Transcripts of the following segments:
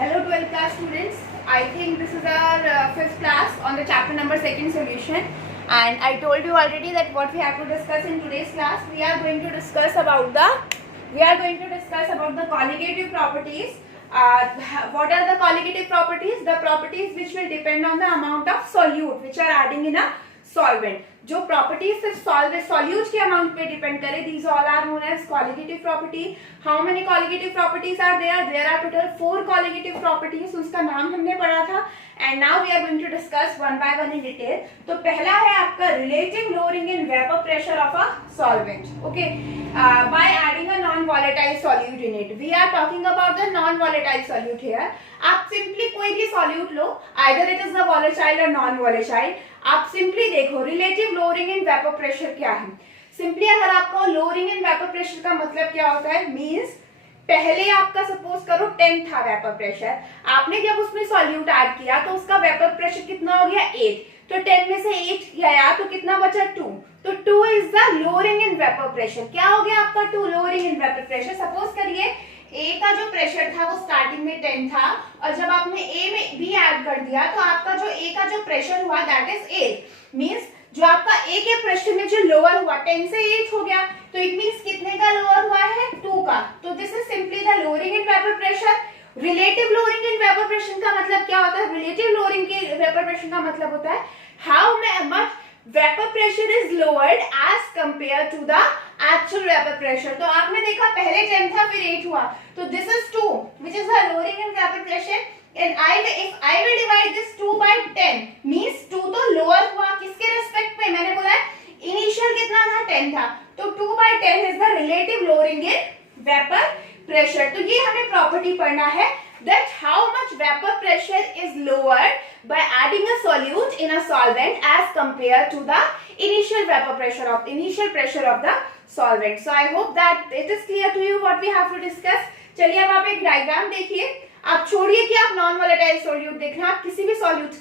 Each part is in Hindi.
Hello 12th class students. I think this is our 5th class on the chapter number 2 solution, and I told you already that what we have to discuss in today's class, we are going to discuss about the colligative properties. What are the colligative properties? The properties which will depend on the amount of solute which are adding in a solvent. जो properties सिर्फ solute के amount पे depend करे, these all are known as colligative property. How many colligative properties are there? There are total 4 colligative properties. उसका नाम हमने पढ़ा था. And now we are going to discuss one by one in detail. तो पहला है आपका relative lowering in vapor pressure of a solvent. Okay, by adding a non-volatile solute in it. We are talking about the non-volatile solute here. आप simply कोई भी solute low, either it is the volatile or non-volatile. आप सिंपली देखो relative lowering in vapour pressure क्या है. सिंपली अगर आपको लोअरिंग इन वेपर प्रेशर का मतलब क्या होता है, मींस पहले आपका सपोज करो 10 था वेपर प्रेशर, आपने जब उसमें सॉल्यूट ऐड किया तो उसका वेपर प्रेशर कितना हो गया 8. तो 10 में से 8 गया तो कितना बचा 2. तो 2 is the lowering in vapour pressure. क्या हो गया आपका 2 lowering in vapour pressure. Suppose करिए ए का जो प्रेशर था वो स्टार्टिंग में 10 था और जब आपने ए में बी ऐड कर दिया तो आपका जो ए का जो प्रेशर हुआ दैट इज 8. मींस जो आपका ए के प्रेशर में जो लोअर हुआ 10 से 8 हो गया, तो इट मींस कितने का लोअर हुआ है 2 का. तो this is simply the lowering in vapour pressure. Relative lowering in vapour pressure का मतलब क्या होता है. रिलेटिव लोअरिंग के वेपर प्रेशर का मतलब होता है how much vapour pressure is lowered as compare to the actual vapour pressure. तो आपने देखा पहले 10 था फिर 8 हुआ, तो this is 2 which is the lowering in vapour pressure. And if I will divide this 2 by 10 means 2 तो लोअर हुआ किसके रेस्पेक्ट में. मैंने बोला इनिशियल कितना था 10 था, तो 2 by 10 is the relative lowering in vapour pressure. तो ये हमें प्रॉपर्टी पढ़ना है that how much vapor pressure is lowered by adding a solute in a solvent as compared to the initial pressure of the solvent. So I hope that it is clear to you what we have to discuss. चलिए अब आप एक डायग्राम देखिए. आप छोड़िए कि आप नॉन वोलेटाइल सोल्यूट देखना, आप किसी भी सोल्यूट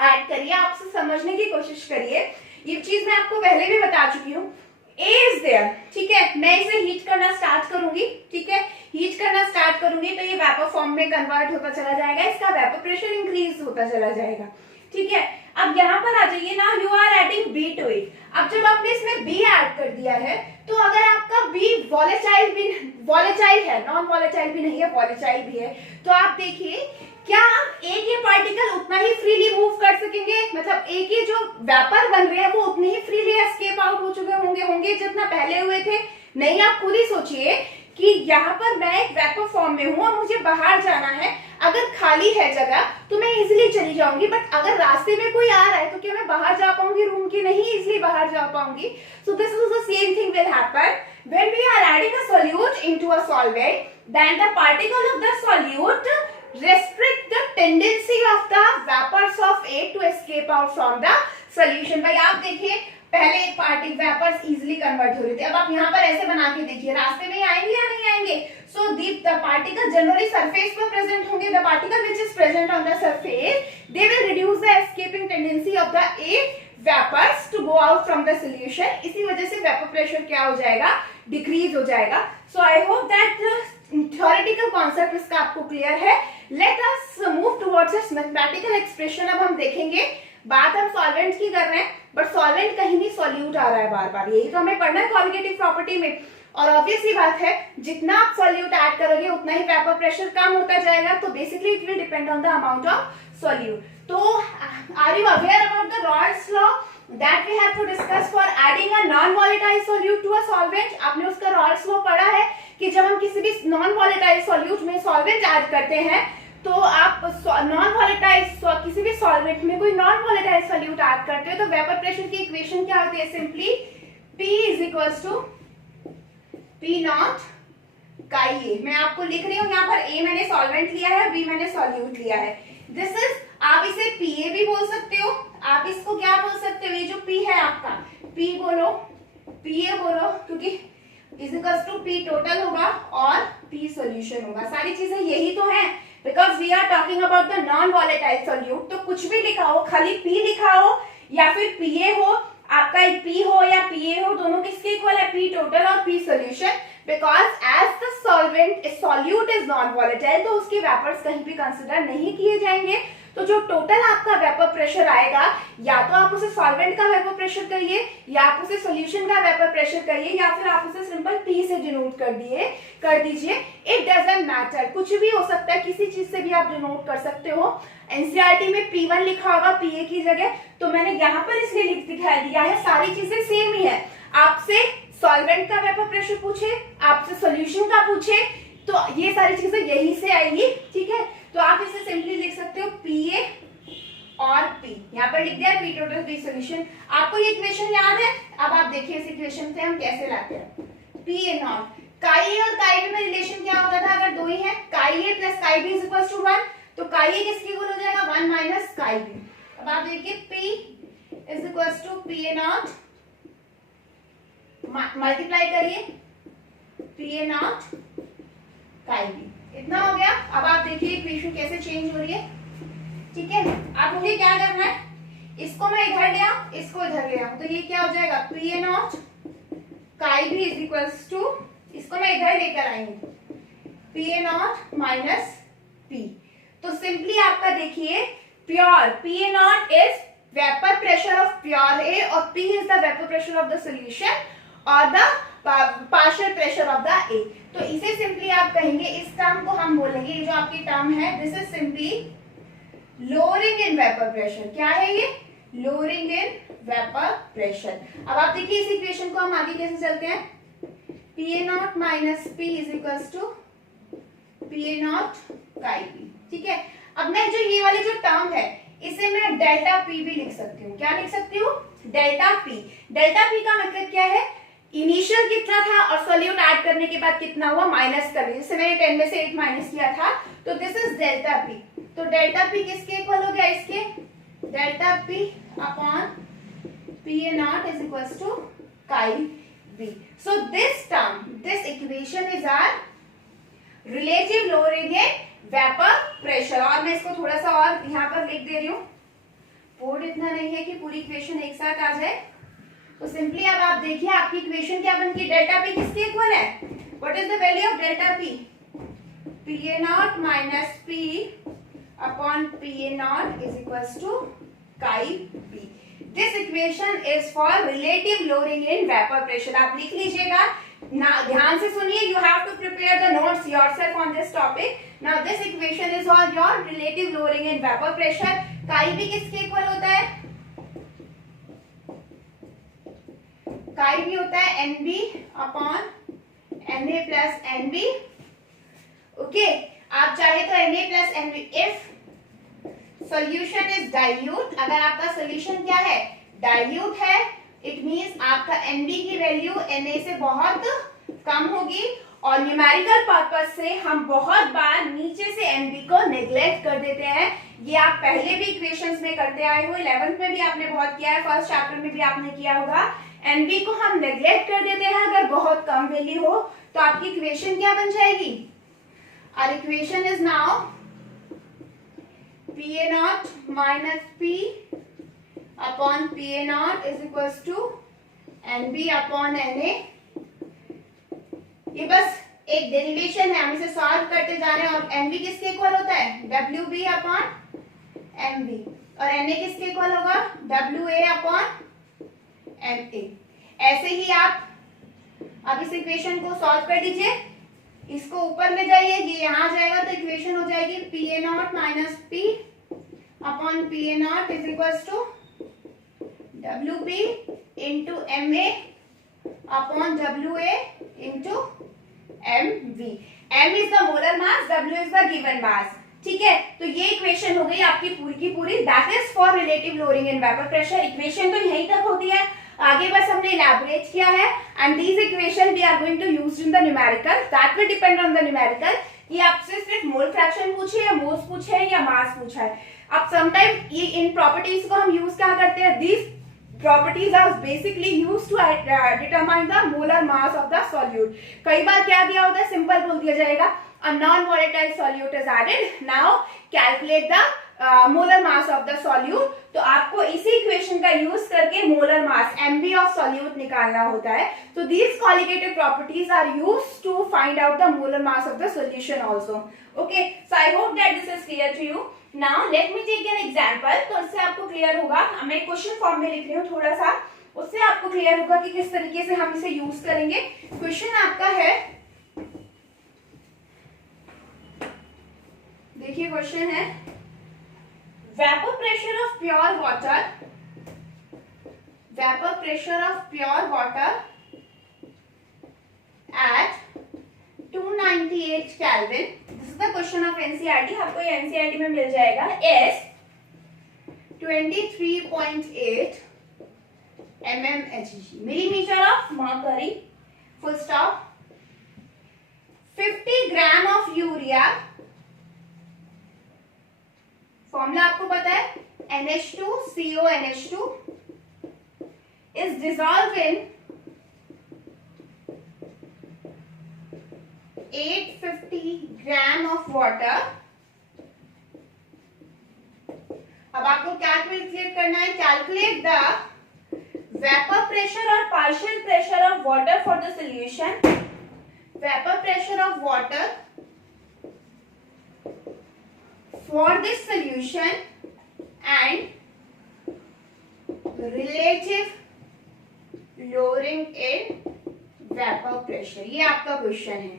ऐड करिए, आपसे समझने की कोशिश करिए. ये चीज मैं आपको पहले भी बता चुकी हूँ. A is there, ठीक है. मैं इसे हीट करना स्टार्ट करूंगी, ठीक है. हीट करना स्टार्ट करूंगी तो ये वेपर फॉर्म में कन्वर्ट होता चला जाएगा, इसका वेपर प्रेशर इंक्रीज होता चला जाएगा, ठीक है. अब यहाँ पर आ जाइए ना, you are adding B to it. अब जब आपने इसमें B ऐड कर दिया है तो अगर आपका B वॉलेटाइल है, नॉन वॉलेटाइल भी नहीं है, वॉलेटाइल भी है, तो आप देखिए क्या A के पार्टिकल उतना ही फ्रीली मूव कर सकेंगे. मतलब A के जो वेपर बन रहे हैं वो उतने ही फ्रीली एस्केप आउट हो चुके होंगे जितना पहले हुए थे. नहीं, आप खुद ही सोचिए कि यहाँ पर मैं एक वेपर फॉर्म में हूँ और मुझे बाहर जाना है. अगर खाली है जगह तो मैं इजीली चली जाऊंगी, बट अगर रास्ते में कोई आ रहा है तो क्या मैं बाहर जा पाऊंगी रूम की. नहीं इजीली बाहर जा पाऊंगी. So this is the same thing will happen when we are adding a solute into a solvent. Then the particle of the solute restrict the tendency of the vapors of A to escape out from the solution. भाई आप देखिए पहले पार्टिकल वेपर्स इजीली कन्वर्ट हो रहे थे, अब आप यहाँ पर ऐसे बना के देखिए रास्ते में आएंगे या नहीं आएंगे. So the particle generally surface पर प्रेजेंट होंगे. The particle which is present on the surface they will reduce the escaping tendency of the A vapours to go out from the solution. इसी वजह से वेपर प्रेशर क्या हो जाएगा, डिक्रीज हो जाएगा. So I hope that theoretical concept इसका आपको क्लियर है. Let us move towards its mathematical expression. अब हम देखेंगे, बात हम सॉल्वेंट की कर रहे हैं बट सॉल्वेंट कहीं नहीं सॉल्यूट आ रहा है बार बार. यही तो हमें पढ़ना है कॉलिगेटिव प्रॉपर्टी में. और ऑब्वियसली बात है जितना आप सॉल्यूट ऐड करोगे उतना ही वेपर प्रेशर कम होता जाएगा. तो basically it will depend on the amount of solute. तो are you aware about the Raoult's law that we have to discuss for adding a non-volatile solute to a solvent. आपने उसका रॉल्स लॉ पढ़ा है कि जब हम किसी भी non-volatile solute में solvent ऐड करते हैं तो आप non-volatile किसी भी solvent में कोई non-volatile solute ऐड करते हो तो वेपर प्रेशर की इक्वेशन क्या होती है. Simply P is equals to P naught का A. मैं आपको लिख रही हूँ यहाँ पर A मैंने solvent लिया है, B मैंने solute लिया है. दिस इज, आप इसे PA भी बोल सकते हो, आप इसको क्या बोल सकते हो, ये जो P है आपका P बोलो, PA बोलो, क्योंकि is equals to P total होगा और P सॉल्यूशन होगा. सारी चीजें यही तो है because we are talking about the non volatile solute. तो कुछ भी लिखा हो, खाली P लिखा हो या फिर PA हो, आपका एक P हो या PA हो, दोनों किसके इक्वल है, P टोटल और P solution. Because as the solvent solute is non volatile, तो उसके वेपर्स कहीं भी कंसिडर नहीं किए जाएंगे। तो जो टोटल आपका वेपर प्रेशर आएगा, या तो आप उसे सॉल्वेंट का वेपर प्रेशर कहिए, या आप उसे सॉल्यूशन का वेपर प्रेशर कहिए, या फिर आप उसे सिंपल P से डिनोट कर दीजिए। इट डजंट मैटर, कुछ भी हो सकता है, किसी चीज से भी आप डिनोट कर सकते हो। एनसीईआरटी में P1 लिखा होगा PA की जगह, तो मैंने यहाँ पर इसलिए लिख दिखा दिया है, सारी चीजें सेम ही है। आपसे सॉल्वेंट का वेपर प्रेशर पूछे, आपसे सॉल्यूशन का पूछे, तो ये सारी चीजें यही से आएगी, ठीक है। तो आप इसे सिंपली लिख सकते हो PA और P, यहाँ पर लिख दिया P टोटल P सॉल्यूशन। आपको ये इक्वेशन याद है? अब आप देखिए इस इक्वेशन से हम कैसे लाते हैं। PA नॉट, काई और काई बी में रिलेशन क्या होता था? अगर दो ही है, chi A plus chi B is equal to 1, तो काई ए किसके इक्वल हो जाएगा? 1 माइनस काई बी। अब आप देखिए P is equal to PA naught, multiply करिए PA नॉट काई बी, इतना हो गया। अब आप देखिए इक्वेशन कैसे चेंज हो रही है, ठीक है। अब मुझे क्या करना है, इसको मैं इधर ले आऊं, इसको इधर ले आऊं, तो ये क्या हो जाएगा? PA not chi B is equals to, इसको मैं इधर लेकर आई हूं, PA नॉट माइनस P। तो सिंपली आपका देखिए pure PA not is vapour pressure of pure A और P is the vapour pressure of the solution और the partial pressure of the A. तो इसे सिंपली आप कहेंगे, इस टर्म को हम बोलेंगे, ये जो आपकी टर्म है, this is simply lowering in vapour pressure. क्या है ये? Lowering in vapour pressure. अब आप देखिए इस इक्वेशन को हम आगे कैसे चलते हैं, PA not minus P is equals to PA not chi B, ठीक है। अब मैं जो ये वाली जो टर्म है, इसे मैं डेल्टा P भी लिख सकती हूँ। क्या लिख सकती हूँ? Delta P। डेल्टा P का मतलब क्या है? इनिशियल कितना था और सॉल्यूट ऐड करने के बाद कितना हुआ, माइनस कर, जैसे मैंने 10 में से 8 माइनस किया था, तो दिस इज डेल्टा P। तो डेल्टा P किसके इक्वल हो गया? इसके, delta P upon PA not is equals to chi B. So this term, this equation is our relative lowering in vapour pressure. और मैं इसको थोड़ा सा और यहाँ पर लिख दे रही हूँ, बोर्ड इतना नहीं है कि पूरी इक्वेशन एक साथ आ जाए। तो सिंपली अब आप देखिए आपकी इक्वेशन क्या बनती है, डेल्टा P किसके इक्वल है? What is the value of delta P? PA not minus P upon PA not is equals to chi B. This equation is for relative lowering in vapour pressure. आप लिख लीजिएगा ना, ध्यान से सुनिए, you have to prepare the notes yourself on this topic. Now this equation is for your relative lowering in vapour pressure. Chi B किसके इक्वल होता है? काई बी होता है NB upon Na plus NB। Okay, आप चाहे तो Na plus NB। If solution is dilute, अगर आपका सॉल्यूशन क्या है? डाइल्यूट है, इट मींस आपका NB की वैल्यू Na से बहुत कम होगी। और न्यूमेरिकल पर्पस से हम बहुत बार नीचे से NB को नेग्लेक्ट कर देते हैं। ये आप पहले भी इक्वेशंस में करते आए हो, 11th में भी आपने बहुत किया है, फर्स्ट चैप्टर में भी आपने किया होगा। NB को हम नेग्लेक्ट कर देते हैं अगर बहुत कम वैल्यू हो, तो आपकी इक्वेशन क्या बन जाएगी? Our equation is now PA not minus P upon PA not is equals to NB upon Na। ये बस एक डेरिवेशन है, हम इसे सॉल्व करते जा रहे हैं। और NB किसके इक्वल होता है? WB upon MB। और Na किसके इक्वल होगा? WA upon MA। ऐसे ही आप अब इस इक्वेशन को सॉल्व कर दीजिए, इसको ऊपर ले जाइए, ये यहाँ आ जाएगा, तो इक्वेशन हो जाएगी PA not minus P upon PA not is equals to WB into MA upon WA into MV। M is the molar mass, W is the given mass, ठीक है। तो ये इक्वेशन हो गई आपकी पूरी की पूरी, that is for relative lowering in vapour pressure. Equation तो यहीं तक होती है, आगे बस हमने इलैबोरेट किया है। And these equation we are going to use in the numerical, that will depend on the numerical. ये आपसे सिर्फ मोल फ्रैक्शन पूछे या मोल्स पूछे है या मास पूछा है। अब समटाइम ये इन प्रॉपर्टीज को हम यूज क्या करते हैं, these properties are basically used to determine the molar mass of the solute। कई बार क्या दिया होता है, सिंपल बोल दिया जाएगा, a non volatile solute is added, now calculate the molar mass of the solute. तो आपको इसी इक्वेशन का यूज करके molar mass MB of solute निकालना होता है। तो these qualitative properties are used to find out the molar mass of the solution also. Okay, so I hope that this is clear to you. Now let me take an example, तो इससे आपको क्लियर होगा। मैं क्वेश्चन फॉर्म में लिख रही हूँ थोड़ा सा, उससे आपको क्लियर होगा कि किस तरीके से हम इसे यूज करेंगे। क्वेश्चन आपका है, देखिए क्वेश्चन है, vapor pressure of pure water at 298 Kelvin, this is the question of NCERT, आपको ये NCERT में मिल जाएगा, is 23.8 mmHg, millimeter of mercury, full stop. 50 gram of urea, formula आपको पता है, NH2CONH2 is dissolved in 850 gram of water। अब आपको कैलकुलेट करना है, कैलकुलेट द वेपर प्रेशर और partial pressure of water for the solution. Vapour pressure of water for this solution and relative lowering in vapor pressure, ये आपका क्वेश्चन है।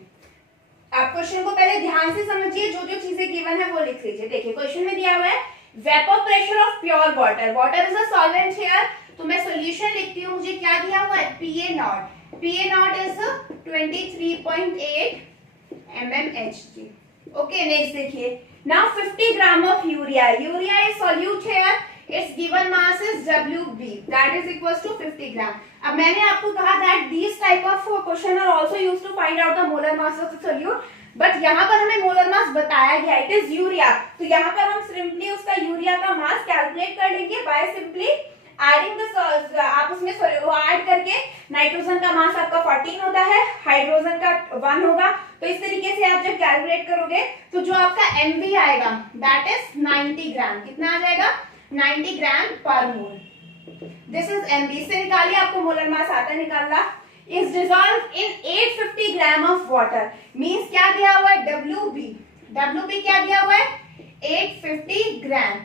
आप क्वेश्चन को पहले ध्यान से समझिए, जो जो चीजें गिवन है वो लिख लीजिए। देखिए क्वेश्चन में दिया हुआ है vapour pressure of pure water, water is a solvent here, तो मैं सॉल्यूशन लिखती हूँ, मुझे क्या दिया हुआ है, PA not is 23.8 mmHg। Okay, next देखिए, now 50 gram of urea is solute here, its given mass is WB, that is equals to 50 gram। अब मैंने आपको कहा that these type of question are also used to find out the molar mass of the solute, but यहाँ पर हमें molar mass बताया गया, it is urea, तो यहाँ पर हम सिंपली उसका यूरिया का मास कैलकुलेट कर लेंगे by simply एडिंग द, आप उसमें ऐड करके नाइट्रोजन का मास आपका 14 होता है, हाइड्रोजन का 1 होगा, तो इस तरीके से आप जब कैलकुलेट करोगे तो जो आपका एमवी आएगा दैट इज 90 ग्राम। कितना आ जाएगा, 90 ग्राम पर मोल। This is MV. से निकालिए, आपको मोलर मास आता है निकालना। Is dissolve in 850 gram of water, means क्या दिया हुआ है, डब्ल्यूबी क्या दिया हुआ है, 850 ग्राम।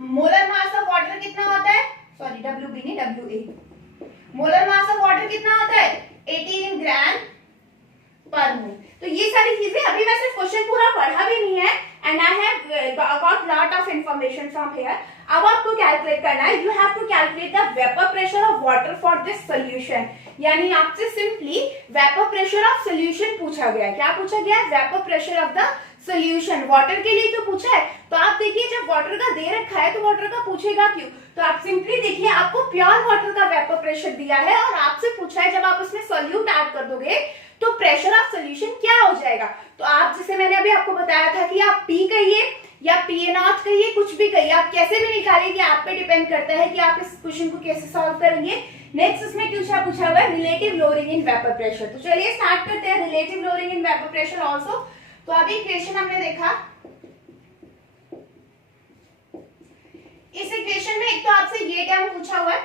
मोलर मास ऑफ वाटर कितना होता है, सॉरी डब्ल्यूबी नहीं WA, molar mass of water कितना होता है, 18 ग्राम पर मोल। तो ये सारी चीजें, अभी मैं सिर्फ क्वेश्चन पूरा पढ़ा भी नहीं है, and I have got lot of information from here. अब आपको कैलकुलेट करना है, you have to calculate the vapour pressure of water for this solution, यानी आपसे simply vapour pressure of solution पूछा गया। क्या पूछा गया, vapour pressure of the solution. Water के लिए तो पूछा है, तो आप देखिए जब वाटर का दे रखा है तो वाटर का पूछेगा क्यों, तो आप सिंपली देखिए आपको प्योर वाटर का वेपर प्रेशर दिया है और आपसे पूछा है जब आप उसमें सोल्यूट ऐड कर दोगे तो प्रेशर ऑफ सोल्यूशन क्या हो जाएगा। तो आप, जैसे मैंने अभी आपको बताया था कि आप पी कहिए या PA नॉट कहिए, कुछ भी कहिए, आप कैसे भी निकालेंगे आप पे डिपेंड करता है कि आप इस क्वेश्चन को कैसे सॉल्व करेंगे। नेक्स्ट इसमें पूछा हुआ है relative lowering in vapour pressure. तो चलिए स्टार्ट करते हैं relative lowering in vapour pressure also. तो अभी इक्वेशन हमने देखा, इस इक्वेशन में एक तो आपसे ये टर्म पूछा हुआ है,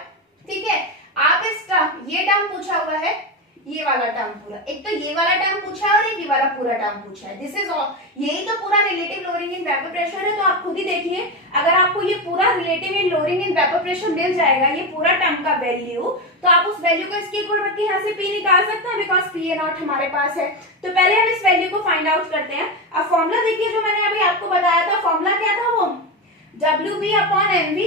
ठीक है, आप इस टर्म, ये टर्म पूछा हुआ है, ये वाला टर्म पूरा, एक तो ये वाला टर्म पूछा है और एक ये वाला पूरा टर्म पूछा है। दिस इज ऑल, यही तो पूरा relative lowering in vapour pressure है। तो आप खुद ही देखिए, अगर आपको ये पूरा relative in lowering in vapour pressure मिल जाएगा, ये पूरा टर्म का वैल्यू, तो आप उस वैल्यू को इसके इक्वल रख के यहाँ से P निकाल सकते हैं, बिकॉज PA नॉट हमारे पास है। तो पहले हम इस वैल्यू को फाइंड आउट करते हैं। अब फॉर्मूला देखिए जो मैंने अभी आपको बताया था, फॉर्मूला क्या था, वो WB upon MV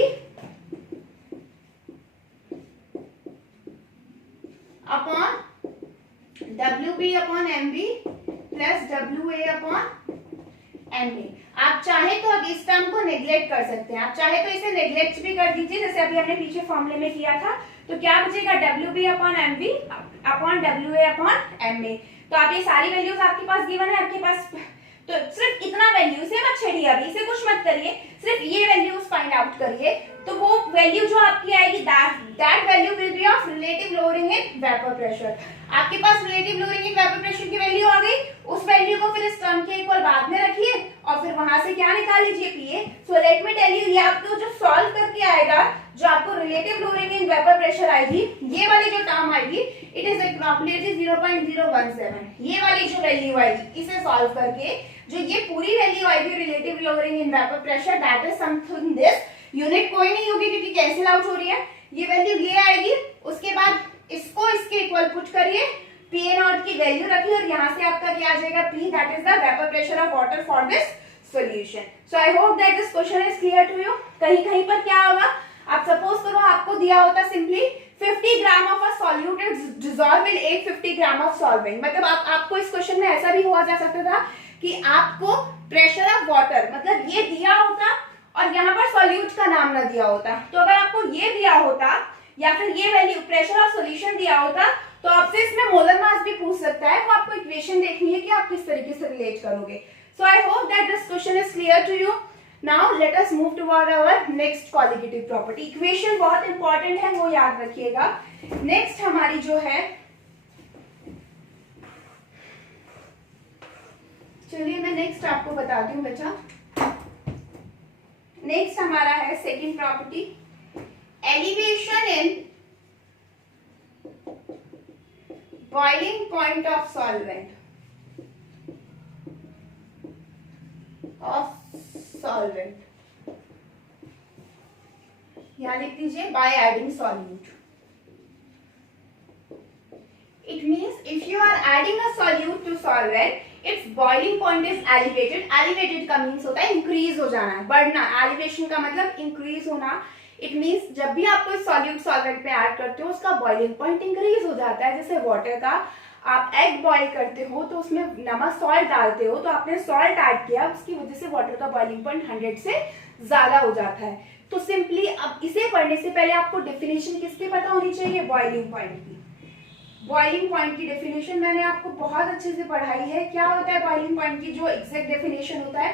upon WB upon MV plus WA upon MA। आप चाहे तो अब इस टर्म को नेग्लेक्ट कर सकते हैं, आप चाहे तो इसे नेग्लेक्ट भी कर दीजिए, जैसे अभी हमने पीछे फॉर्मूले में किया था। तो क्या बचेगा, WB upon MV upon WA upon MA। तो आप ये सारी वैल्यूज आपके पास गिवन है, आपके पास, तो सिर्फ इतना वैल्यू से मत छेड़िए, अभी इसे कुछ मत करिए, सिर्फ ये वैल्यूज फाइंड आउट करिए। तो वो वैल्यू जो आपकी आएगी that value will be of relative lowering in vapour pressure. आपके पास relative lowering in vapour pressure की वैल्यू आ गई, उस वैल्यू को फिर इस टर्म के इक्वल बाद में रखिए और फिर वहां वहां से क्या निकाल लीजिए PA. So let me tell you, ये आपको जो सॉल्व करके आएगा, जो आपको relative lowering in vapour pressure आएगी, ये वाली जो टर्म आएगी, इट इज एग्जैक्टली 0.017। ये वाली जो वैल्यू आएगी, इसे सॉल्व करके जो ये पूरी वैल्यू आएगी relative lowering in vapour pressure, that is something this. Unit कोई नहीं होगी क्योंकि कैंसिल आउट हो रही है। ये वैल्यू ये आएगी, उसके बाद इसको इसके इक्वल पुट करिए, पी नॉट की वैल्यू रखिए और यहाँ से आपका क्या आ जाएगा, P, that is the vapour pressure of water for this solution. So I hope that this question is clear to you. कहीं कहीं पर क्या होगा, आप सपोज करो आपको दिया होता simply 50 gram of a solute is dissolve in 850 gram of solvent. मतलब आपको इस क्वेश्चन में ऐसा भी हुआ जा सकता था कि आपको प्रेशर ऑफ वाटर, मतलब ये दिया होता और यहाँ पर सॉल्यूट का नाम ना दिया होता। तो अगर आपको ये दिया होता या फिर ये वैल्यू प्रेशर ऑफ सॉल्यूशन दिया होता, तो आपसे इसमें मोलर मास भी पूछ सकता है। तो आपको इक्वेशन देखनी है कि आप किस तरीके से रिलेट करोगे। So I hope that this question is clear to you. Now let us move toward our next qualitative property. Equation बहुत इंपॉर्टेंट है, वो याद रखिएगा। नेक्स्ट हमारी जो है, चलिए मैं नेक्स्ट आपको बताती हूँ बच्चा। नेक्स्ट हमारा है second property, elevation in boiling point of solvent यहां लिख दीजिए by adding solute. It means if you are adding a solute to solvent, its boiling point is elevated. Elevated का मीन्स होता है इंक्रीज हो जाना, बढ़ना। एलिवेशन का मतलब इंक्रीज होना। इट मीन्स जब भी आप कोई सॉल्यूट सॉल्वेंट पे ऐड करते हो, उसका बॉइलिंग पॉइंट इंक्रीज हो जाता है। जैसे वाटर का आप एग बॉईल करते हो तो उसमें नमक सॉल्ट डालते हो, तो आपने सॉल्ट ऐड किया, उसकी वजह से वाटर का बॉइलिंग पॉइंट 100 से ज्यादा हो जाता है। तो सिंपली अब इसे पढ़ने से पहले आपको डेफिनेशन किसकी पता होनी चाहिए, बॉइलिंग पॉइंट की। बॉइलिंग पॉइंट की डेफिनेशन मैंने आपको बहुत अच्छे से पढ़ाई है। क्या होता है बॉइलिंग पॉइंट की जो एग्जैक्ट डेफिनेशन होता है,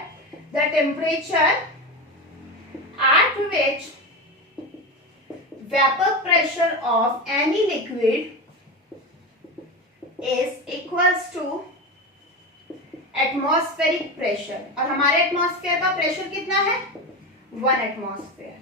the temperature at which vapor pressure of any liquid is equals to atmospheric pressure। और हमारे एटमॉस्फेयर का प्रेशर कितना है, 1 atmosphere.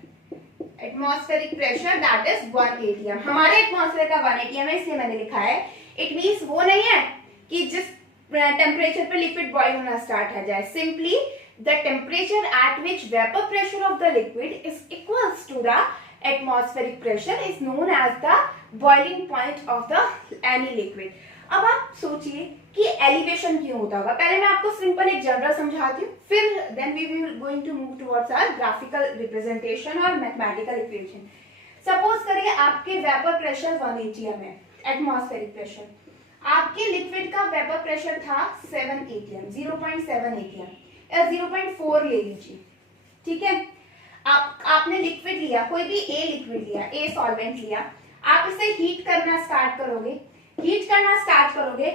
Atmospheric pressure that is 1 atm। हमारे एटमॉस्फेयर का 1 atm है, इसलिए मैंने लिखा है। इट मीन्स वो नहीं है कि जिस टेम्परेचर पे लिक्विड बॉईल होना स्टार्ट हो जाए। Simply the temperature at which vapour pressure of the liquid is equals to the atmospheric pressure is known as the boiling point of the any liquid। अब आप सोचिए कि एलिवेशन क्यों होता होगा। पहले मैं आपको सिंपल एक जनरल समझाती हूँ, फिर then we will going to move towards our graphical representation और मैथमेटिकल इक्वेशन। सपोज करिए आपके वेपर प्रेशर 1 atm है, एटमॉस्फेरिक प्रेशर। आपके लिक्विड का वेपर प्रेशर था 7 atm, 0.7 atm या 0.4 ले लीजिए, ठीक है। आपने लिक्विड लिया, कोई भी ए लिक्विड लिया, ए सॉल्वेंट लिया, आप इसे हीट करना स्टार्ट करोगे। हीट करना स्टार्ट करोगे,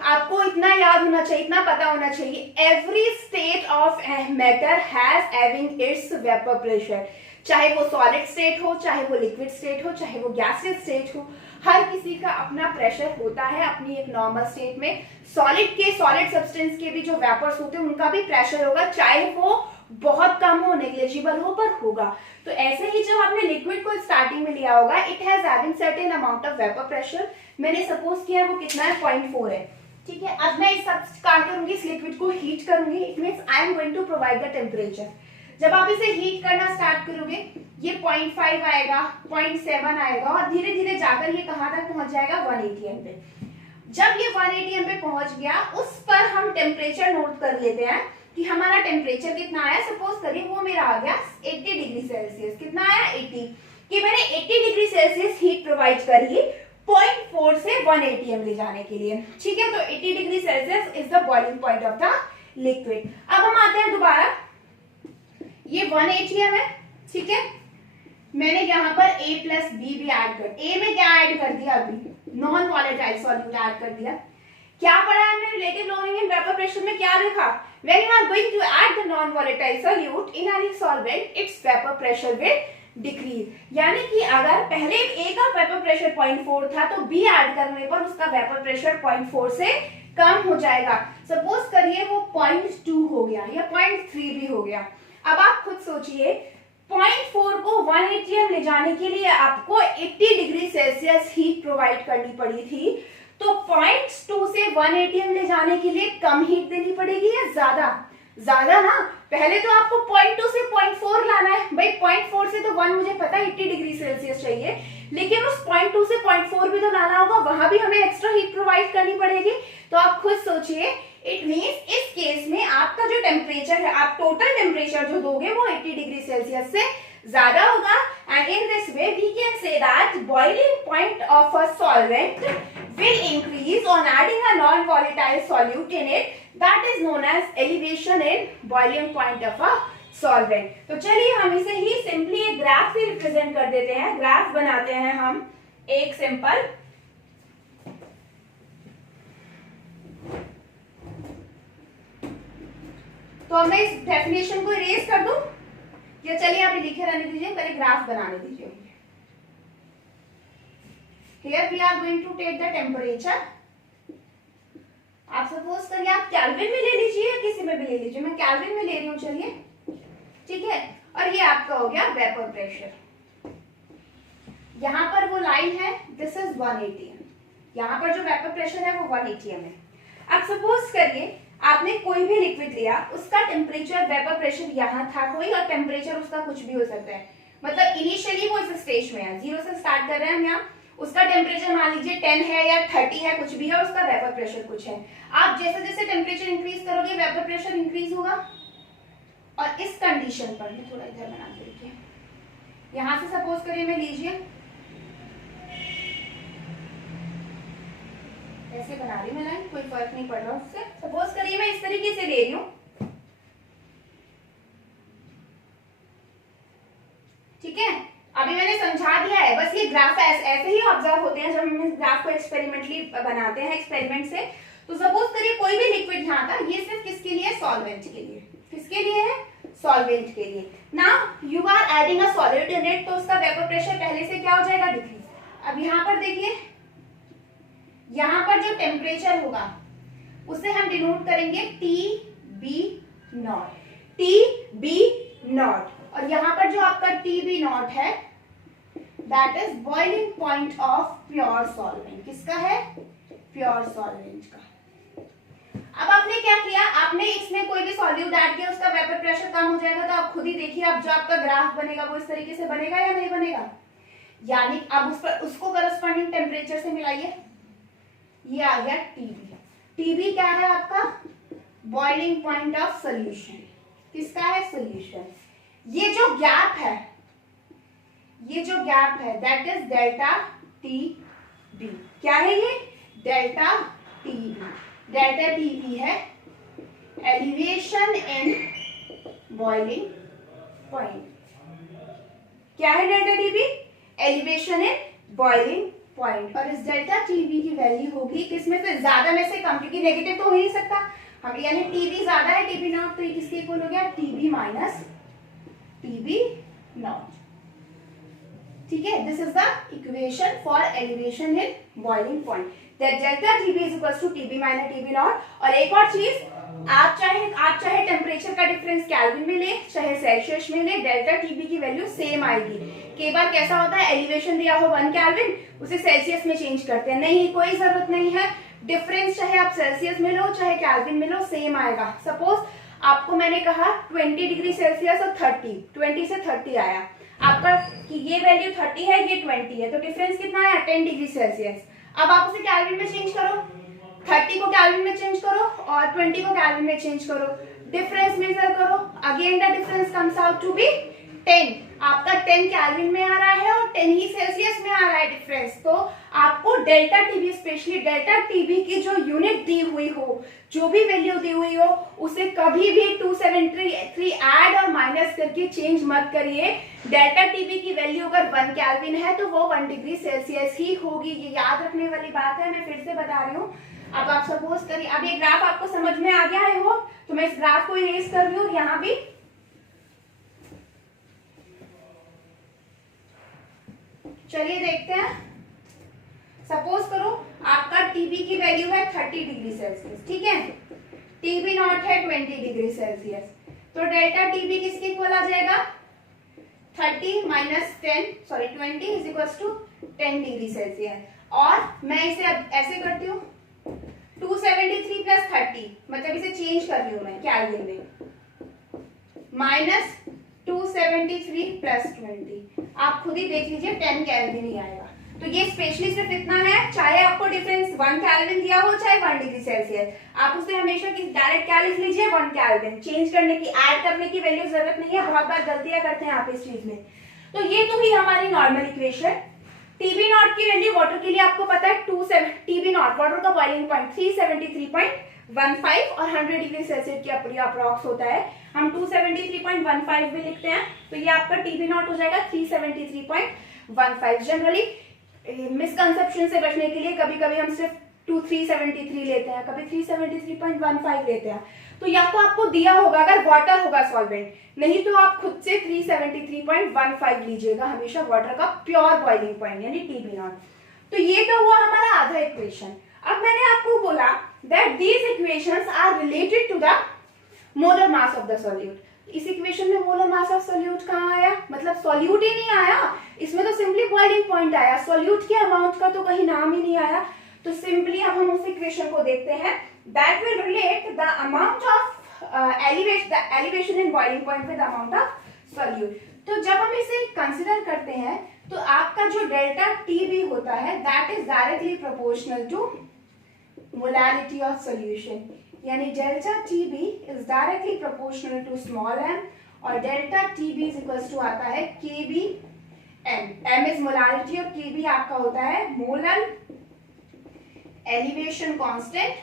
आपको इतना याद होना चाहिए, इतना पता होना चाहिए, every state of matter has having its vapour pressure. चाहे वो सॉलिड स्टेट हो, चाहे वो लिक्विड स्टेट हो, चाहे वो गैसियस स्टेट हो, हर किसी का अपना प्रेशर होता है अपनी एक नॉर्मल स्टेट में। सॉलिड सब्सटेंस के भी जो वेपर्स होते हैं उनका भी प्रेशर होगा, चाहे वो बहुत कम हो, नेग्लिजिबल हो, पर होगा। तो ऐसे ही जब आपने लिक्विड को स्टार्टिंग में लिया होगा, it has having certain amount of vapour pressure. मैंने सपोज किया वो कितना है, 0.4 है, ठीक है। अब मैं इस सब क्या करूंगी, इस लिक्विड को हीट करूंगी। It means I am going to provide the temperature. जब आप इसे हीट करना स्टार्ट करोगे, ये 0.5 आएगा, 0.7 आएगा और धीरे धीरे जाकर ये कहां तक पहुंच जाएगा, 1 atm पे। जब ये 1 atm पे पहुंच गया, उस पर हम टेम्परेचर नोट कर लेते हैं कि हमारा टेम्परेचर कितना आया। सपोज करिए वो मेरा आ गया 80 डिग्री सेल्सियस। कितना आया, 80। कि मैंने 80 डिग्री सेल्सियस हीट प्रोवाइड करी 0.4 से 1 atm ले जाने के लिए, ठीक है। तो 80 degree Celsius is the boiling point of the liquid. अब हम आते हैं दोबारा, ये 1 atm है, ठीक है। मैंने यहाँ पर A प्लस बी भी ऐड कर, A में क्या ऐड कर दिया, अभी नॉन वॉलेटाइल सॉल्यूट ऐड कर दिया। क्या पढ़ा हमने relative lowering in vapour pressure में, क्या लिखा, when you are going to add the non volatile solute in any solvent, its vapor pressure will decrease। यानी कि अगर पहले A का वेपर प्रेशर 0.4 था, तो B ऐड करने पर उसका वेपर प्रेशर 0.4 से कम हो जाएगा। सपोज करिए वो 0.2 हो गया या 0.3 भी हो गया। अब आप खुद सोचिए 0.4 को 1 atm ले जाने के लिए आपको 80 डिग्री सेल्सियस हीट प्रोवाइड करनी पड़ी थी, तो 0.2 से 1 atm ले जाने के लिए कम हीट देनी पड़ेगी या ज्यादा? ज्यादा ना। पहले तो आपको 0.2 से 0.4 लाना है भाई, 0.4 से तो 1 मुझे पता है 80 डिग्री सेल्सियस चाहिए, लेकिन उस 0.2 से 0.4 भी तो लाना होगा, वहां भी हमें एक्स्ट्रा हीट प्रोवाइड करनी पड़ेगी। तो आप खुद सोचिए, इट मीन्स इस केस में आपका जो टेम्परेचर है, आप टोटल टेम्परेचर जो दोगे वो 80 डिग्री सेल्सियस से ज्यादा होगा। And in this way we can say that boiling point of a solvent will increase on adding a non-volatile solute in it, that is known as elevation in boiling point of a solvent। तो चलिए हम इसे ही सिंपली एक ग्राफ से रिप्रेजेंट कर देते हैं। ग्राफ बनाते हैं हम एक सिंपल, तो मैं इस डेफिनेशन को इरेज कर दूं या चलिए आप लिखे रहने दीजिए, पहले ग्राफ बनाने दीजिए। Here we are going to take the temperature। आप सपोज करिए आप केल्विन में ले लीजिए या किसी में भी ले लीजिए, मैं केल्विन में ले रही हूँ, चलिए ठीक है। और ये आपका हो गया वेपर प्रेशर। यहाँ पर वो लाइन है, दिस इज 1 atm, यहाँ पर जो वेपर प्रेशर है वो 1 atm है। अब सपोज करिए आपने कोई भी लिक्विड लिया, उसका टेम्परेचर वेपर प्रेशर यहाँ था कोई, और टेम्परेचर उसका कुछ भी हो सकता है, मतलब इनिशियली वो इस स्टेज में है, 0 से स्टार्ट कर रहे हैं हम यहाँ, उसका टेम्परेचर मान लीजिए 10 है या 30 है, कुछ भी है, उसका वेपर प्रेशर कुछ है। आप जैसे जैसे टेम्परेचर इंक्रीज करोगे वेपर प्रेशर इंक्रीज होगा। और इस कंडीशन पर मैं थोड़ा इधर बना के देखिए, यहां से सपोज करिए मैं लीजिए, ऐसे बना रही मैं लाइन, कोई फर्क नहीं पड़ रहा उससे। सपोज करिए मैं इस तरीके से ले रही हूँ, ठीक है। अभी मैंने समझा दिया है, बस ये ग्राफ ऐसे ही ऑब्जर्व होते हैं जब हम इस ग्राफ को एक्सपेरिमेंटली बनाते हैं एक्सपेरिमेंट से। तो सपोज करिए कोई भी लिक्विड यहाँ था, ये सिर्फ किसके लिए? सॉल्वेंट के लिए। किसके लिए है? सॉल्वेंट के लिए। Now you are adding a solid in it, तो उसका वेपर प्रेशर पहले से क्या हो जाएगा? डिक्रीज। अब यहाँ पर देखिए, यहाँ पर जो टेम्परेचर होगा उसे हम डिनोट करेंगे TB0, TB0। और यहाँ पर जो आपका TB0 है that is boiling point of pure solvent. किसका है? प्योर सॉल्वेंट का। अब आपने क्या किया, आपने इसमें कोई भी सॉल्यूट ऐड किया, उसका वेपर प्रेशर कम हो जाएगा। तो आप खुद ही देखिए, अब जो आपका ग्राफ बनेगा वो इस तरीके से बनेगा या नहीं बनेगा? यानी अब उस पर उसको करस्पॉन्डिंग टेम्परेचर से मिलाइए, ये आ गया TB। TB क्या है आपका? Boiling point of solution. किसका है? सोल्यूशन। ये जो गैप है, ये जो गैप है दैट इज डेल्टा TB। क्या है ये? Delta TB। डेल्टा TB है एलिवेशन इन बॉइलिंग पॉइंट। क्या है delta TB? Elevation in boiling point. और इस डेल्टा TB की वैल्यू होगी किसमें से? ज्यादा में से कम, क्योंकि नेगेटिव तो हो ही नहीं सकता हम, यानी TB ज्यादा है TB0, तो ये किसके इक्वल हो गया? TB minus TB0। ठीक है, this is the equation for elevation in boiling point, that delta TB is equals to TB minus TB0। और एक और चीज, आप चाहे टेम्परेचर का डिफरेंस केल्विन में ले, चाहे सेल्सियस में ले, डेल्टा TB की वैल्यू सेम आएगी। कई बार कैसा होता है, एलिवेशन दिया हो 1 केल्विन, उसे सेल्सियस में चेंज करते हैं, नहीं, कोई जरूरत नहीं है। डिफरेंस चाहे आप सेल्सियस में लो चाहे केल्विन में लो, सेम आएगा। सपोज आपको मैंने कहा 20 डिग्री सेल्सियस और 20 से 30 आया आपका, कि ये वैल्यू 30 है, ये 20 है, तो डिफरेंस कितना आया? 10 डिग्री सेल्सियस। अब आप उसे केल्विन में चेंज करो, 30 को केल्विन में चेंज करो और 20 को केल्विन में चेंज करो, डिफरेंस मेजर करो, again the difference comes out to be 10। आपका 10 केल्विन में आ रहा है और 10 ही सेल्सियस में आ रहा है डिफरेंस। तो आपको delta TB, specially delta TB की जो यूनिट दी हुई हो, जो भी वैल्यू दी हुई हो, उसे कभी भी 273 ऐड और माइनस करके चेंज मत करिए। डेल्टा TB की वैल्यू अगर 1 केल्विन है तो वो 1 डिग्री सेल्सियस ही होगी, ये याद रखने वाली बात है, मैं फिर से बता रही हूँ। अब आप सपोज करिए, अब ये ग्राफ आपको समझ में आ गया है हो, तो मैं इस ग्राफ को इरेज कर रही हूँ। यहाँ भी चलिए देखते हैं। सपोज करो आपका टीबी की वैल्यू है 30 डिग्री सेल्सियस, ठीक है, टीबी नॉट है 20 डिग्री सेल्सियस, तो डेल्टा टीबी किसके इक्वल आ जाएगा 30 minus 20 is equals to 10 degree Celsius. और मैं इसे अब ऐसे करती हूँ 273 प्लस 30, मतलब इसे चेंज कर रही हूँ मैं केल्विन में, माइनस 273 प्लस 20, आप खुद ही देख लीजिए 10 केल्विन ही आएगा। तो ये स्पेशली सिर्फ इतना है, चाहे आपको डिफरेंस 1 केल्विन दिया हो चाहे 1 डिग्री सेल्सियस, आप उसे हमेशा डायरेक्ट क्या लिख लीजिए 1 केल्विन, चेंज करने की ऐड करने की वैल्यू जरूरत नहीं है, बहुत बार गलतियां करते हैं आप इस चीज में। तो ये तो हुई हमारी नॉर्मल इक्वेशन। टीबी नॉट की वैल्यू वाटर के लिए आपको पता है टीबी नॉट वाटर का बॉइलिंग पॉइंट 373.15 और 100 डिग्री सेल्सियस के अप्रॉक्स होता है, हम 273.15 भी लिखते हैं, तो ये आपका टीबी नॉट हो जाएगा 373.15। जनरली मिसकंसेप्शन से बचने के लिए कभी कभी हम सिर्फ 373 लेते हैं, कभी 373.15 लेते हैं, तो या तो आपको दिया होगा अगर वाटर होगा सॉल्वेंट, नहीं तो आप खुद से 373.15 लीजिएगा हमेशा वाटर का प्योर बॉइलिंग पॉइंट यानी टीबी नॉट। तो ये तो हुआ हमारा आधा इक्वेशन। अब मैंने आपको बोला that these equations are related to the molar mass of the solute. इस इक्वेशन में मोलर मास ऑफ सॉल्यूट कहाँ आया, मतलब सॉल्यूट ही नहीं आया, इसमें तो सिंपली बॉइलिंग पॉइंट आया, सॉल्यूट के अमाउंट का तो कहीं नाम ही नहीं आया। तो सिंपली अब हम उस इक्वेशन को देखते हैं, that will relate the amount of elevation in boiling point with amount of solute. तो जब हम इसे कंसिडर करते हैं तो आपका जो डेल्टा टीबी होता है that is directly proportional to molarity of solution, यानी delta TB is directly proportional to small M और delta TB is equals to आता है KB M. M is molarity और केबी आपका होता है मोलर एलिवेशन कांस्टेंट,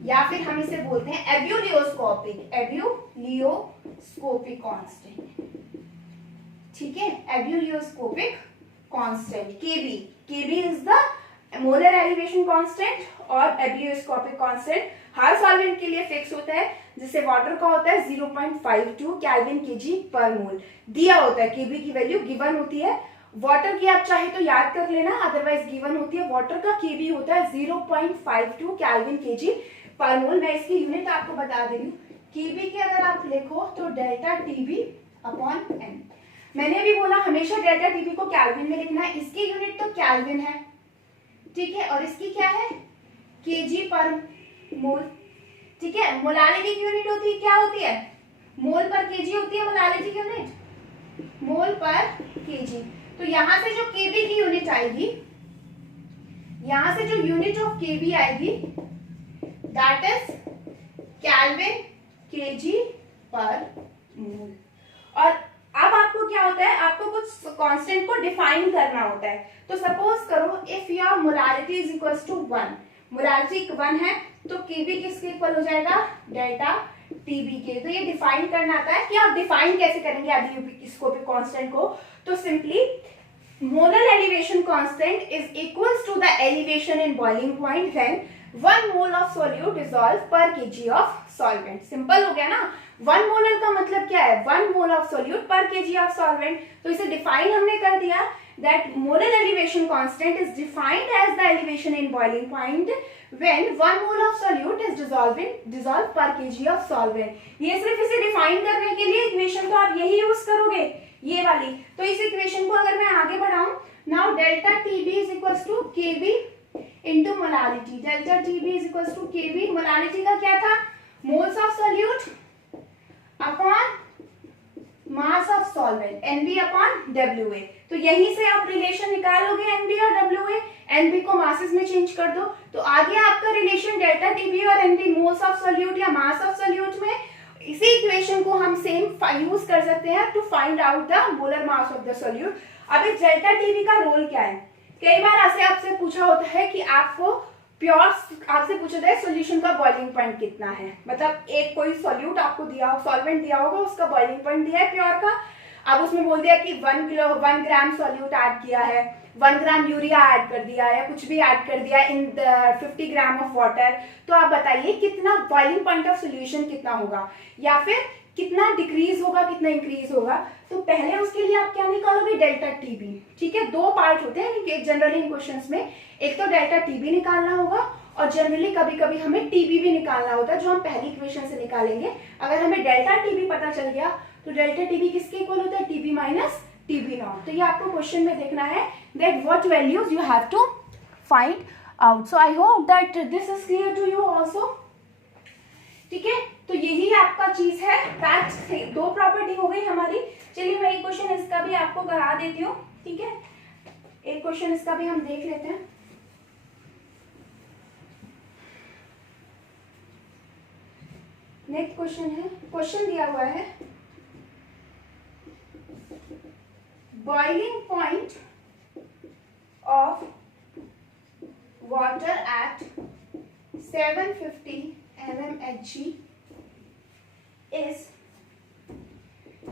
या फिर हम इसे बोलते हैं एब्यूलियोस्कोपिक कांस्टेंट, ठीक है, ebullioscopic constant KB is the molar elevation constant और एब्यूलियोस्कोपिक कांस्टेंट हर सॉल्वेंट के लिए फिक्स होता है, जिससे वाटर का होता है 0.52 केल्विन केजी पर मोल दिया होता है, केबी की वैल्यू गिवन होती है, वाटर की आप चाहे तो याद कर लेना अदरवाइज गिवन होती है, वाटर का केबी होता है 0.52 केल्विन केजी पर मोल। मैं इसकी यूनिट आपको बता दे रही हूँ, केबी की अगर आप लिखो तो डेल्टा टीबी अपॉन एम। मैंने भी बोला हमेशा डेल्टा टीबी को केल्विन में लिखना है, इसकी यूनिट तो केल्विन है, ठीक है, और इसकी क्या है केजी पर मोल, ठीक है। मोलारिटी की यूनिट होती है, क्या होती है, मोल पर केजी होती है मोलारिटी की यूनिट, मोल पर केजी। तो यहां से जो केबी की यूनिट आएगी, यहां से जो यूनिट ऑफ केबी आएगी that is kelvin kg per मोल। और अब आपको क्या होता है, आपको कुछ कांस्टेंट को डिफाइन करना होता है। तो सपोज करो if your molarity is equals to 1, molarity 1 है तो केबी किसके इक्वल हो जाएगा डेल्टा टीबी के। तो ये डिफाइन करना आता है कि आप डिफाइन कैसे करेंगे एब्यूलियोस्कोपिक कांस्टेंट को, तो simply molar elevation constant is equals to the elevation in boiling point when 1 mole of solute dissolve per KG of solvent. Simple हो गया ना, 1 मोलर का मतलब क्या है 1 मोल ऑफ सोल्यूट पर केजी ऑफ सॉल्वेंट। तो इसे डिफाइन हमने कर दिया that molar elevation constant is defined as the elevation in boiling point when 1 mole of solute is dissolved per kg of solvent। ये सिर्फ इसे डिफाइन करने के लिए इक्वेशन तो आप यही यूज करोगे ये वाली। तो इस इक्वेशन को अगर मैं आगे बढ़ाऊं, now delta TB is equals to KB into molarity, delta TB is equals to KB, molarity का क्या था moles of solute upon mass of solvent NB upon WA। तो यहीं से आप रिलेशन निकालोगे NB और WA, NB को मासेस में चेंज कर दो, तो आगे आपका रिलेशन डेल्टा TB और NB मोल्स ऑफ सोल्यूट या मास ऑफ सोल्यूट में। इसी इक्वेशन को हम सेम यूज कर सकते हैं to find out the molar mass of the solute. अब इस डेल्टा TB का रोल क्या है, कई बार ऐसे आपसे पूछा होता है कि आपको प्योर आपसे पूछा जाए सॉल्यूशन का बॉइलिंग पॉइंट कितना है, मतलब एक कोई सॉल्यूट आपको दिया हो, सॉल्वेंट दिया होगा, उसका बॉइलिंग पॉइंट दिया है प्योर का, अब उसमें बोल दिया कि 1 ग्राम सॉल्यूट ऐड किया है, 1 ग्राम यूरिया ऐड कर दिया है, कुछ भी ऐड कर दिया इन 50 ग्राम ऑफ वाटर, तो आप बताइए कितना बॉइलिंग पॉइंट ऑफ सॉल्यूशन कितना होगा। या फिर कितना डिक्रीज होगा कितना इंक्रीज होगा, तो पहले उसके लिए आप क्या निकालोगे, डेल्टा टीबी। ठीक है, दो पार्ट होते हैं जनरली इन क्वेश्चंस में, एक तो डेल्टा टीबी निकालना होगा और जनरली कभी कभी हमें टीबी भी निकालना होता है, जो हम पहली इक्वेशन से निकालेंगे। अगर हमें डेल्टा टीबी पता चल गया तो डेल्टा टीबी किसके इक्वल होता है, टीबी माइनस टीबी नॉट। तो ये आपको क्वेश्चन में देखना है that what values you have to find out. So I hope that this is clear to you also. ठीक है, तो यही आपका चीज है, दैट दो प्रॉपर्टी हो गई हमारी। चलिए मैं एक क्वेश्चन इसका भी आपको करा देती हूँ। ठीक है, एक क्वेश्चन इसका भी हम देख लेते हैं। नेक्स्ट क्वेश्चन है, क्वेश्चन दिया हुआ है boiling point of water at 750 mmHg is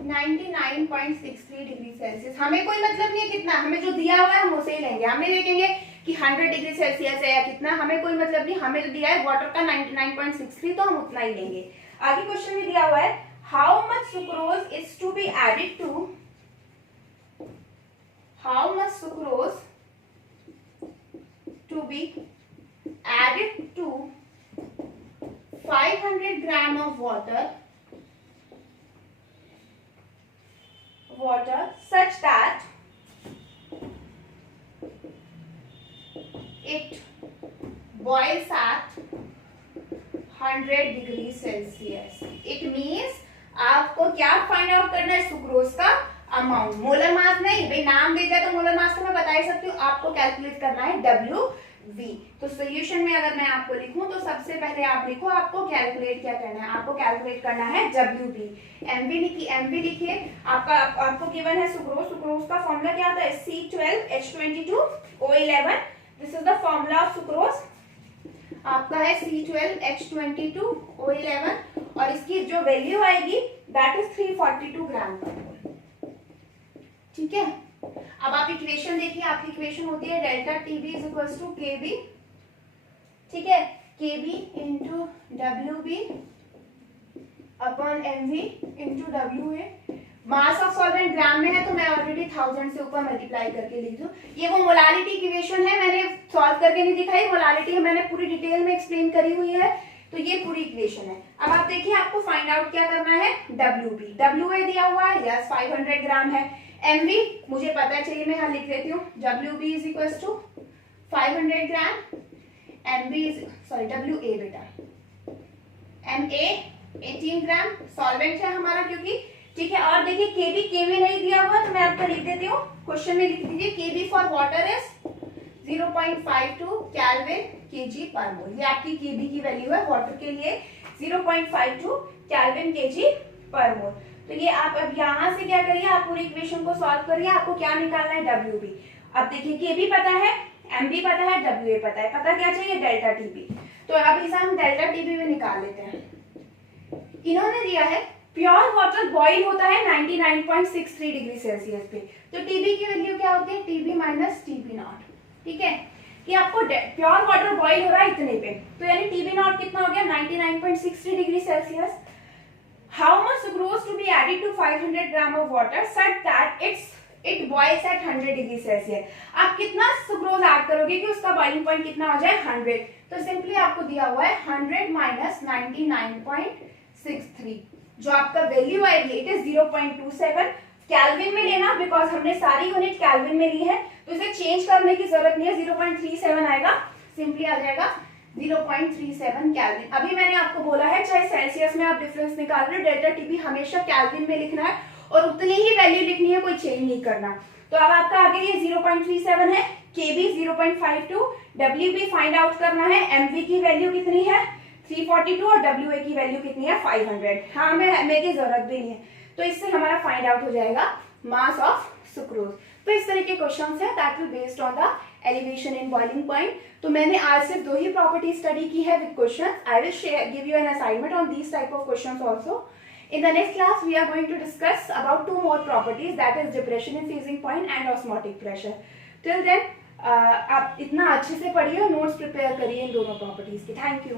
99.63 degree Celsius. हमें कोई मतलब नहीं है कितना, हमें जो दिया हुआ है हम उसे ही लेंगे। हम नहीं देखेंगे कि 100 डिग्री सेल्सियस है या कितना, हमें कोई मतलब नहीं, हमें जो दिया है वाटर का 99.63 तो हम उतना ही लेंगे। आगे क्वेश्चन में दिया हुआ है how much sucrose is to be added to, how much sucrose to be added to 500 gram of water such that it boils at 100 degree Celsius. It means आपको क्या फाइंड आउट करना है, सुक्रोज का अमाउंट, मोलर मास नहीं, भाई नाम देता है तो मोलर मास तो मैं बता ही सकती हूँ, आपको कैलकुलेट करना है WV। तो सोल्यूशन में अगर मैं आपको लिखूं तो सबसे पहले आप लिखो आपको कैलकुलेट क्या करना है, आपको कैलकुलेट करना है WV। MV लिखिए, आपको गिवन है सुक्रोज, सुक्रोज का फॉर्मूला क्या आता है, C12H22O11। This is the formula of sucrose, आपका है C12H22O11 और इसकी जो वैल्यू आएगी दैट इज 342 ग्राम पर मोल। ठीक है, अब आप इक्वेशन देखिए, आपकी इक्वेशन होती है delta TB is equals to KB. ठीक है, KB into WB upon MV into WA. Mass of solvent gram में है तो मैं ऑलरेडी 1000 से ऊपर मल्टीप्लाई करके लिख दूं। ये वो मोलालिटी इक्वेशन है, मैंने सॉल्व करके नहीं दिखाई, मोलालिटी है मैंने पूरी डिटेल में एक्सप्लेन करी हुई है। तो ये पूरी इक्वेशन है। अब आप देखिए आपको फाइंड आउट क्या करना है, WB। WA दिया हुआ है, यस 500 ग्राम है। MV मुझे पता है, चलिए मैं यहाँ लिख लेती हूँ, WB is equal to 500 gram, WA बेटा, MA 18 ग्राम सॉल्वेंट है हमारा क्योंकि। ठीक है, और देखिए केबी नहीं दिया हुआ तो मैं आपको लिख देती हूँ, क्वेश्चन में लिख दीजिए Kb for water is 0.52 kelvin kg per mole. ये आपकी केबी की वैल्यू है वाटर के लिए, 0.52 केल्विन केजी पर मोल। तो ये आप अब यहाँ से क्या करिए, आप पूरी इक्वेशन को सॉल्व करिए, आपको क्या निकालना है, WB। अब देखिए केबी पता है, MB पता है, WA पता है, पता क्या चाहिए, डेल्टा टीबी। तो अब इसे हम डेल्टा टीबी में निकाल लेते हैं। इन्होंने दिया है प्योर वाटर बॉईल होता है 99.63 डिग्री सेल्सियस पे, तो टीबी की वैल्यू क्या होती है, टीबी माइनस टीबी नॉट। ठीक है, कि आपको प्योर वाटर बॉईल हो रहा है इतने पे, तो यानी टीबी नॉट कितना हो गया, 99.63 degree Celsius. How much sucrose to be added to 500 gram of water such that it boils at 100 degree Celsius. आप कितना सुक्रोज ऐड करोगे कि उसका बॉइलिंग पॉइंट कितना हो जाए, 100। तो सिंपली आपको दिया हुआ है 100 माइनस 99.63, जो आपका वैल्यू आएगी इट इज 0.27 केल्विन में लेना, बिकॉज हमने सारी यूनिट केल्विन में ली है, तो इसे चेंज करने की जरूरत नहीं है, 0.37 आएगा, सिंपली आ जाएगा 0.37 केल्विन। अभी मैंने आपको बोला है चाहे सेल्सियस में आप डिफरेंस निकाल रहे हो, डेल्टा टीबी हमेशा केल्विन में लिखना है और उतनी ही वैल्यू लिखनी है, कोई चेंज नहीं करना। तो अब आपका आगे ये 0.37 है, केबी 0.52, डब्ल्यूबी फाइंड आउट करना है, एमवी की वैल्यू कितनी है 342 और डब्ल्यूए की वैल्यू कितनी है 500। हाँ, हमें एमए की जरूरत भी नहीं है, तो इससे हमारा फाइंड आउट हो जाएगा मास ऑफ सुक्रोज। तो इस तरह के क्वेश्चंस हैं that will based on the elevation in boiling point. तो मैंने आज सिर्फ 2 ही प्रॉपर्टी स्टडी की है with questions. I will give you an assignment on these type of questions also. In the next class, we are going to discuss about 2 more properties, that is depression in freezing point and osmotic pressure. Till then, आप इतना अच्छे से पढ़िए और नोट्स प्रिपेयर करिए इन दोनों प्रॉपर्टीज की। Thank you.